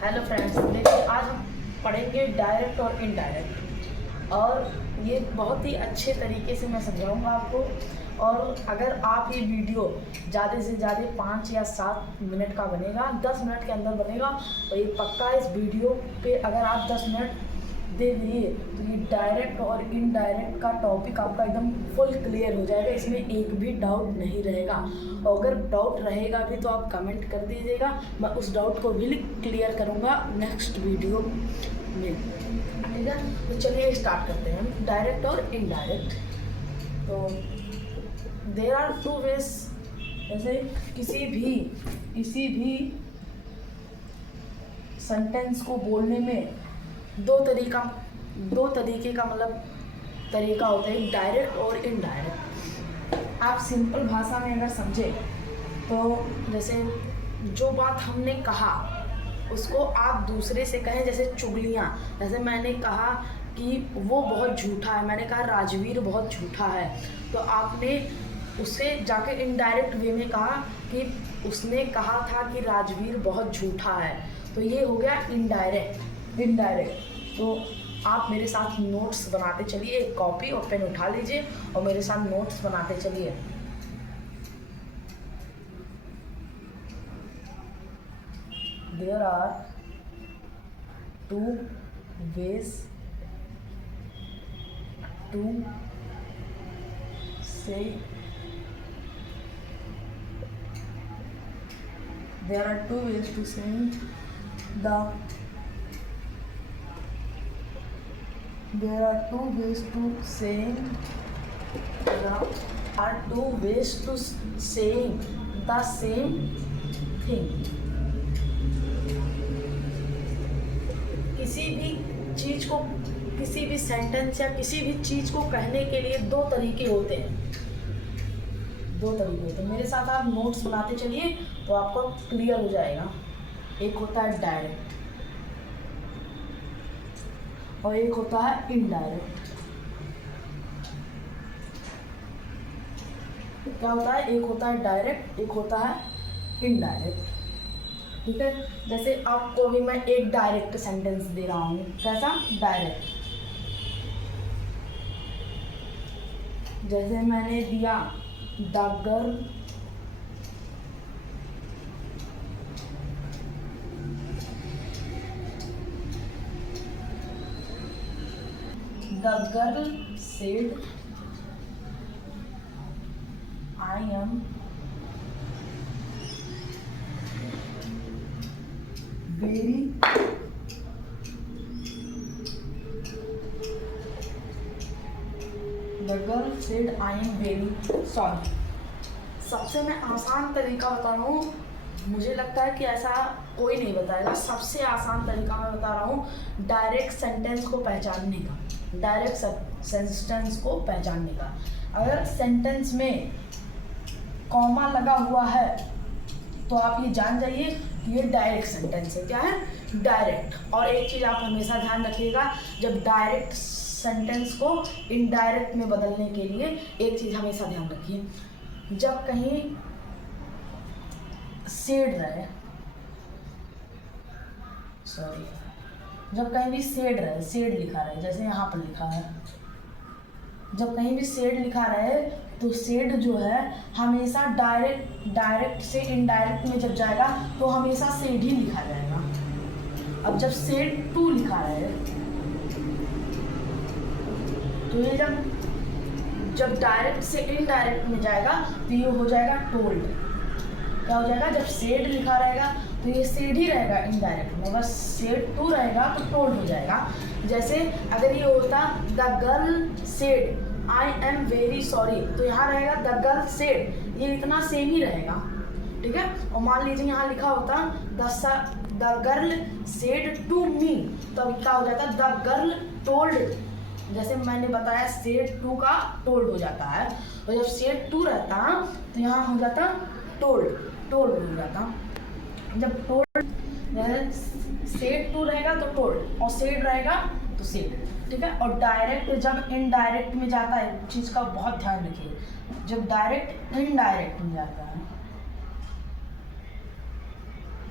Hello friends, देखिए आज हम पढ़ेंगे डायरेक्ट और इनडायरेक्ट। और ये बहुत ही अच्छे तरीके से मैं समझाऊंगा आपको। और अगर आप ये वीडियो ज़्यादा से ज़्यादा 5 या 7 मिनट का बनेगा, 10 मिनट के अंदर बनेगा, और ये पक्का इस वीडियो पे अगर आप 10 मिनट दे दिए तो ये डायरेक्ट और इनडायरेक्ट का टॉपिक आपका एकदम फुल क्लियर हो जाएगा। इसमें एक भी डाउट नहीं रहेगा। और अगर डाउट रहेगा भी तो आप कमेंट कर दीजिएगा, मैं उस डाउट को भी क्लियर करूँगा नेक्स्ट वीडियो में। ठीक है, तो चलिए स्टार्ट करते हैं डायरेक्ट और इनडायरेक्ट। तो देयर आर टू वेज, जैसे किसी भी सेंटेंस को बोलने में दो तरीके का मतलब तरीका होता है, डायरेक्ट और इनडायरेक्ट। आप सिंपल भाषा में अगर समझे तो जैसे जो बात हमने कहा उसको आप दूसरे से कहें, जैसे चुगलियाँ। जैसे मैंने कहा कि वो बहुत झूठा है, मैंने कहा राजवीर बहुत झूठा है, तो आपने उसे जाके इनडायरेक्ट वे में कहा कि उसने कहा था कि राजवीर बहुत झूठा है, तो ये हो गया इनडायरेक्ट। तो आप मेरे साथ नोट्स बनाते चलिए, एक कॉपी और पेन उठा लीजिए और मेरे साथ नोट्स बनाते चलिए। There are two ways to से there are two ways to saying the there are two ways to saying the same thing। किसी भी चीज को, किसी भी सेंटेंस या किसी भी चीज को कहने के लिए दो तरीके होते हैं। मेरे साथ आप नोट्स बनाते चलिए तो आपको क्लियर हो जाएगा। एक होता है डायरेक्ट और एक होता है इनडायरेक्ट। क्या होता है? एक होता है डायरेक्ट, एक होता है इनडायरेक्ट। ठीक है, जैसे आपको भी मैं एक डायरेक्ट सेंटेंस दे रहा हूँ। कैसा? डायरेक्ट। जैसे मैंने दिया The girl said I am very The girl said I am very sorry। सबसे मैं आसान तरीका बता रहा हूँ, मुझे लगता है कि ऐसा कोई नहीं बताएगा। सबसे आसान तरीका मैं बता रहा हूँ डायरेक्ट सेंटेंस को पहचानने का। अगर सेंटेंस में कॉमा लगा हुआ है तो आप ये जान जाइए कि ये डायरेक्ट सेंटेंस है। क्या है? डायरेक्ट। और एक चीज़ आप हमेशा ध्यान रखिएगा, जब डायरेक्ट सेंटेंस को इनडायरेक्ट में बदलने के लिए एक चीज़ हमेशा ध्यान रखिए, जब कहीं सेड रहे, जब कहीं भी सेड लिखा रहे, जैसे यहाँ पर लिखा है, जब कहीं भी सेड लिखा रहे तो सेड जो है हमेशा डायरेक्ट से इनडायरेक्ट में जब जाएगा तो हमेशा सेड ही लिखा जाएगा। अब जब सेड टू लिखा रहे तो ये जब डायरेक्ट से इनडायरेक्ट में जाएगा तो ये हो जाएगा टोल्ड। क्या हो जाएगा? जब सेड लिखा रहेगा तो ये सेड ही रहेगा इनडायरेक्ट में, बस सेड टू रहेगा तो टोल्ड हो जाएगा। जैसे अगर ये होता the girl said I am very sorry, तो यहाँ रहेगा द गर्ल सेड, ये इतना सेम ही रहेगा। ठीक है, और मान लीजिए यहाँ लिखा होता the girl said to me, तो क्या हो जाता? The girl told. जैसे मैंने बताया सेड टू का टोल्ड हो जाता है, और जब सेड टू रहता तो यहाँ हो जाता टोल्ड हो जाता। जब टोल्ड सेड टू रहेगा तो टोल्ड, और सेड रहेगा तो सेड। ठीक है, और डायरेक्ट जब इनडायरेक्ट में जाता है, चीज़ का बहुत ध्यान रखिए, जब डायरेक्ट इनडायरेक्ट में जाता है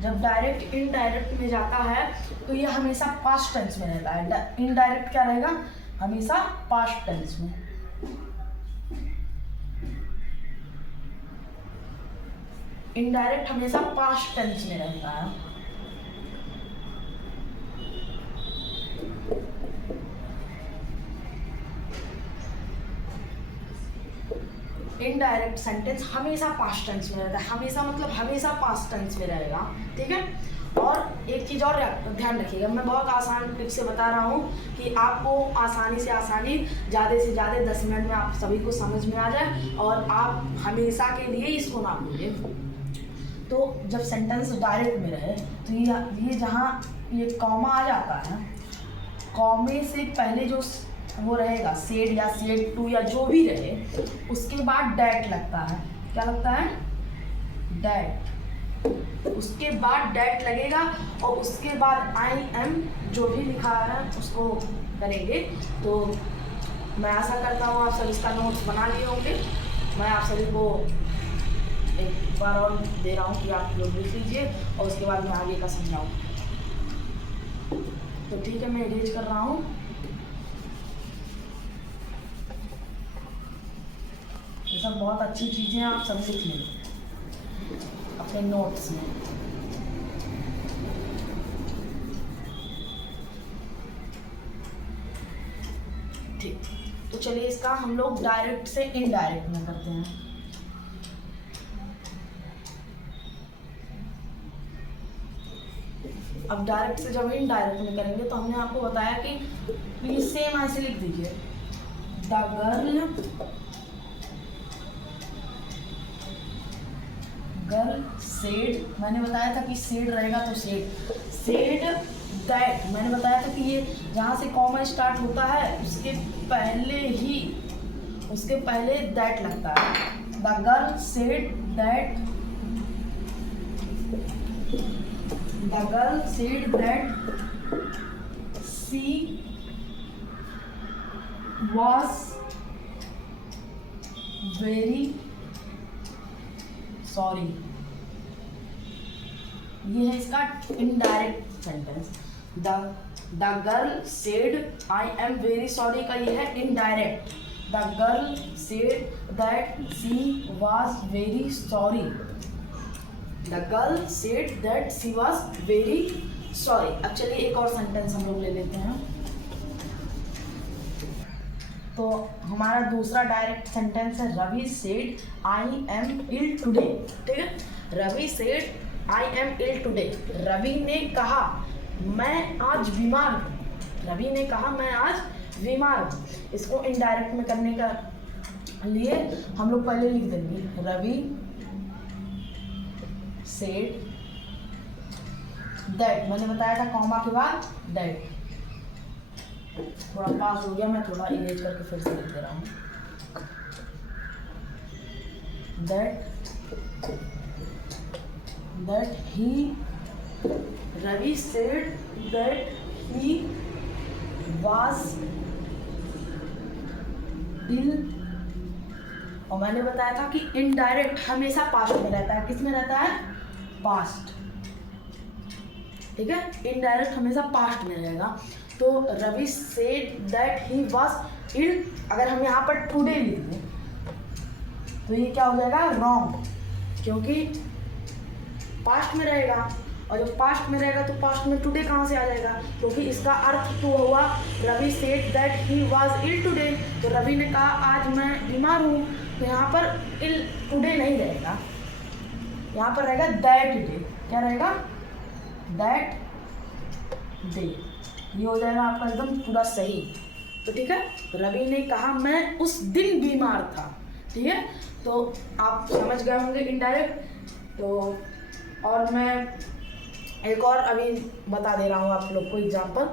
जब डायरेक्ट इनडायरेक्ट में जाता है तो ये हमेशा पास्ट टेंस में रहता है। इनडायरेक्ट क्या रहेगा? हमेशा पास्ट टेंस में। इनडायरेक्ट हमेशा पास्ट टेंस में रहता है। इनडायरेक्ट सेंटेंस हमेशा पास्ट टेंस में रहता है। हमेशा मतलब हमेशा पास्ट टेंस में रहेगा, ठीक है। और एक चीज़ और ध्यान रखिएगा, मैं बहुत आसान ट्रिक से बता रहा हूँ कि आपको आसानी से ज़्यादा 10 मिनट में आप सभी को समझ में आ जाए और आप हमेशा के लिए इसको ना भूलें। तो जब सेंटेंस डायरेक्ट में रहे तो ये जहाँ ये कॉमा आ जाता है, कॉमे से पहले जो वो रहेगा सेड या सेड टू या जो भी रहे, उसके बाद डैट लगता है। क्या लगता है? डैट। उसके बाद डैट लगेगा और उसके बाद आई एम जो भी लिखा है उसको करेंगे। तो मैं आशा करता हूँ आप सब इसका नोट्स बना लिए होंगे। मैं आप सभी को एक बार और दे रहा हूँ कि आप लोग लिख लीजिए और उसके बाद मैं आगे का समझाऊँ। तो ठीक है, मैं इरेज कर रहा हूँ। ये सब बहुत अच्छी चीज़ें आप सब लिख लें अपने नोट्स में। ठीक, तो चलिए इसका हम लोग डायरेक्ट से इनडायरेक्ट में करते हैं। अब डायरेक्ट से जब इनडायरेक्ट में करेंगे तो हमने आपको बताया कि ये सेम ऐसे लिख दीजिए, द गर्ल सेड, मैंने बताया था कि सेड रहेगा तो सेड दैट, मैंने बताया था कि ये जहाँ से कॉमा स्टार्ट होता है उसके पहले दैट लगता है। The girl said that, the girl said that she was very sorry। ये है इसका indirect sentence. The girl said I am very sorry का ये है indirect. The girl said that she was very sorry. The girl said that she was very sorry. अब चलिए एक और सेंटेंस हम लोग ले लेते हैं। तो हमारा दूसरा डायरेक्ट सेंटेंस है Ravi said I am ill today. ठीक है, Ravi said I am ill today. Ravi ने कहा मैं आज बीमार हूँ। रवि ने कहा मैं आज बीमार हूँ। इसको इनडायरेक्ट में करने का लिए हम लोग पहले लिख देंगे रवि सेड दैट, मैंने बताया था कॉमा के बाद दैट। थोड़ा पास हो गया, मैं थोड़ा इरेज करके फिर से लिख दे रहा हूँ। That he, Ravi said that he was ill, और मैंने बताया था कि इनडायरेक्ट हमेशा पास्ट में रहता है। किस में रहता है? पास्ट। ठीक है, इनडायरेक्ट हमेशा पास्ट में रहेगा। तो Ravi said that he was ill, अगर हम यहाँ पर टुडे लिख दें तो ये क्या हो जाएगा? रॉन्ग, क्योंकि पास्ट में रहेगा और जब पास्ट में रहेगा तो पास्ट में टुडे कहाँ से आ जाएगा? क्योंकि इसका अर्थ तो हुआ Ravi said that he was ill today. तो रवि ने कहा आज मैं बीमार हूँ, तो यहाँ पर इल टुडे नहीं रहेगा, यहाँ पर रहेगा दैट डे। क्या रहेगा? That day. ये हो जाएगा आपका एकदम पूरा सही। तो ठीक है, रवि ने कहा मैं उस दिन बीमार था। ठीक है, तो आप समझ गए होंगे इनडायरेक्ट। तो और मैं एक और अभी बता दे रहा हूँ आप लोग को एग्जांपल।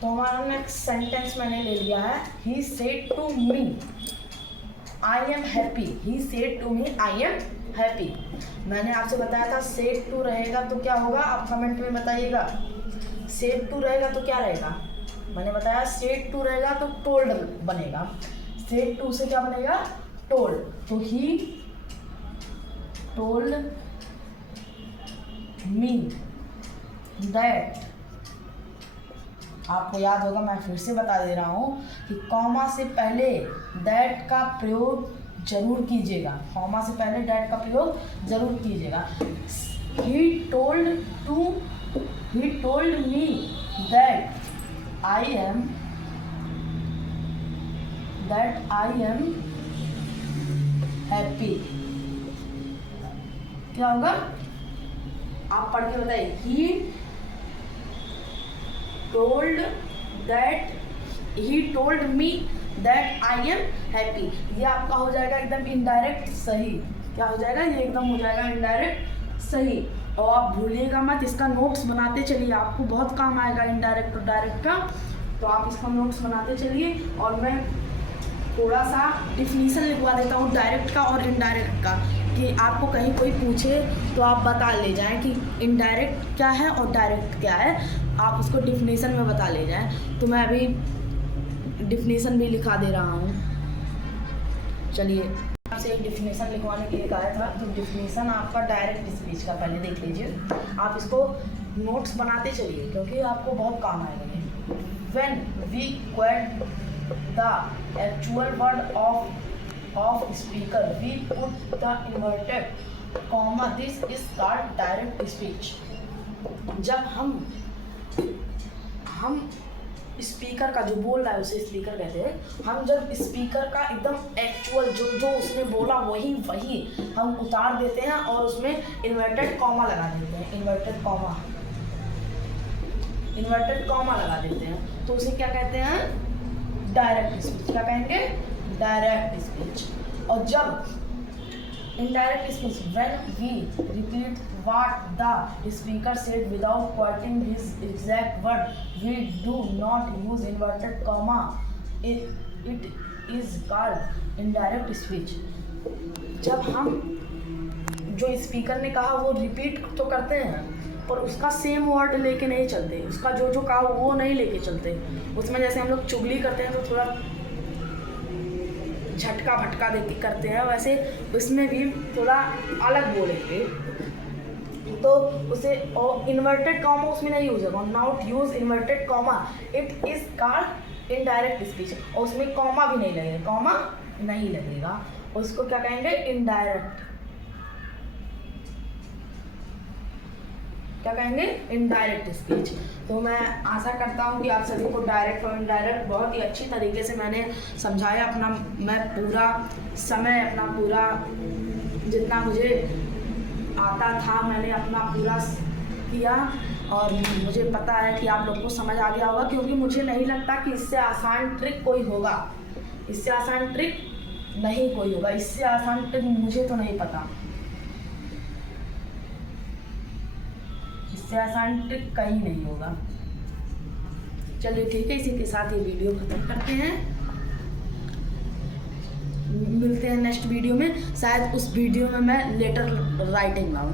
तो हमारा नेक्स्ट सेंटेंस मैंने ले लिया है, he said to me I am happy. He said to me I am happy. मैंने आपसे बताया था सेड टू रहेगा तो क्या होगा, आप कमेंट में बताइएगा। सेड टू रहेगा तो क्या रहेगा? मैंने बताया सेड टू रहेगा तो टोल्ड बनेगा। सेड टू से क्या बनेगा? टोल्ड। तो ही told me that, आपको याद होगा, मैं फिर से बता दे रहा हूँ कि कॉमा से पहले दैट का प्रयोग जरूर कीजिएगा, कॉमा से पहले दैट का प्रयोग जरूर कीजिएगा। He told me that I am happy। क्या होगा, आप पढ़ के बताइए। He told me that I am happy। ये आपका हो जाएगा एकदम इनडायरेक्ट सही। क्या हो जाएगा, ये एकदम हो जाएगा इनडायरेक्ट सही। और आप भूलिएगा मत, इसका नोट्स बनाते चलिए, आपको बहुत काम आएगा इनडायरेक्ट और डायरेक्ट का। तो आप इसका नोट्स बनाते चलिए। और मैं थोड़ा सा डिफिनीशन लिखवा देता हूँ डायरेक्ट का और इनडायरेक्ट का, कि आपको कहीं कोई पूछे तो आप बता ले जाएं कि इनडायरेक्ट क्या है और डायरेक्ट क्या है, आप उसको डिफिनीशन में बता ले जाएं। तो मैं अभी डिफिनीशन भी लिखा दे रहा हूँ। चलिए, आपसे एक डिफिनीशन लिखवाने के लिए कहा था, तो डिफिनीशन आपका डायरेक्ट स्पीच का पहले देख लीजिए। आप इसको नोट्स बनाते चलिए क्योंकि आपको बहुत काम आएगा। When we quote the actual word of speaker, we put the inverted comma. This is called direct speech। जब हम स्पीकर का जो बोल रहा है उसे स्पीकर कहते हैं। हम जब स्पीकर का एकदम एक्चुअल जो उसने बोला वही हम उतार देते हैं और उसमें इन्वर्टेड कॉमा लगा देते हैं, इन्वर्टेड कॉमा लगा देते हैं, तो उसे क्या कहते हैं, डायरेक्ट स्पीच। क्या कहेंगे, डायरेक्ट स्पीच। और जब indirect speech, when we repeat what the speaker said without quoting his exact word, we do not use inverted comma, it is called indirect speech। जब हम जो स्पीकर ने कहा वो रिपीट तो करते हैं पर उसका सेम वर्ड लेके नहीं चलते, उसका जो कहा वो नहीं लेके चलते। उसमें जैसे हम लोग चुगली करते हैं तो थोड़ा झटका भटका देके करते हैं, वैसे उसमें भी थोड़ा अलग बोलेंगे। तो उसे और इन्वर्टेड कॉमा उसमें नहीं यूज होगा, not use inverted comma, it is called indirect speech. और उसमें कॉमा भी नहीं लगेगा, कॉमा नहीं लगेगा, उसको क्या कहेंगे, इनडायरेक्ट। क्या कहेंगे, इनडायरेक्ट स्पीच। तो मैं आशा करता हूँ कि आप सभी को डायरेक्ट और इनडायरेक्ट बहुत ही अच्छी तरीके से मैंने समझाया। मैं पूरा समय अपना पूरा जितना मुझे आता था मैंने अपना पूरा किया और मुझे पता है कि आप लोग को समझ आ गया होगा, क्योंकि मुझे नहीं लगता कि इससे आसान ट्रिक कोई होगा, इससे आसान ट्रिक नहीं कोई होगा, इससे आसान ट्रिक मुझे तो नहीं पता, इससे आसान ट्रिक कहीं नहीं होगा। चलिए ठीक है, इसी के साथ ये वीडियो खत्म करते हैं, मिलते हैं नेक्स्ट वीडियो में। शायद उस वीडियो में मैं लेटर राइटिंग लाऊं।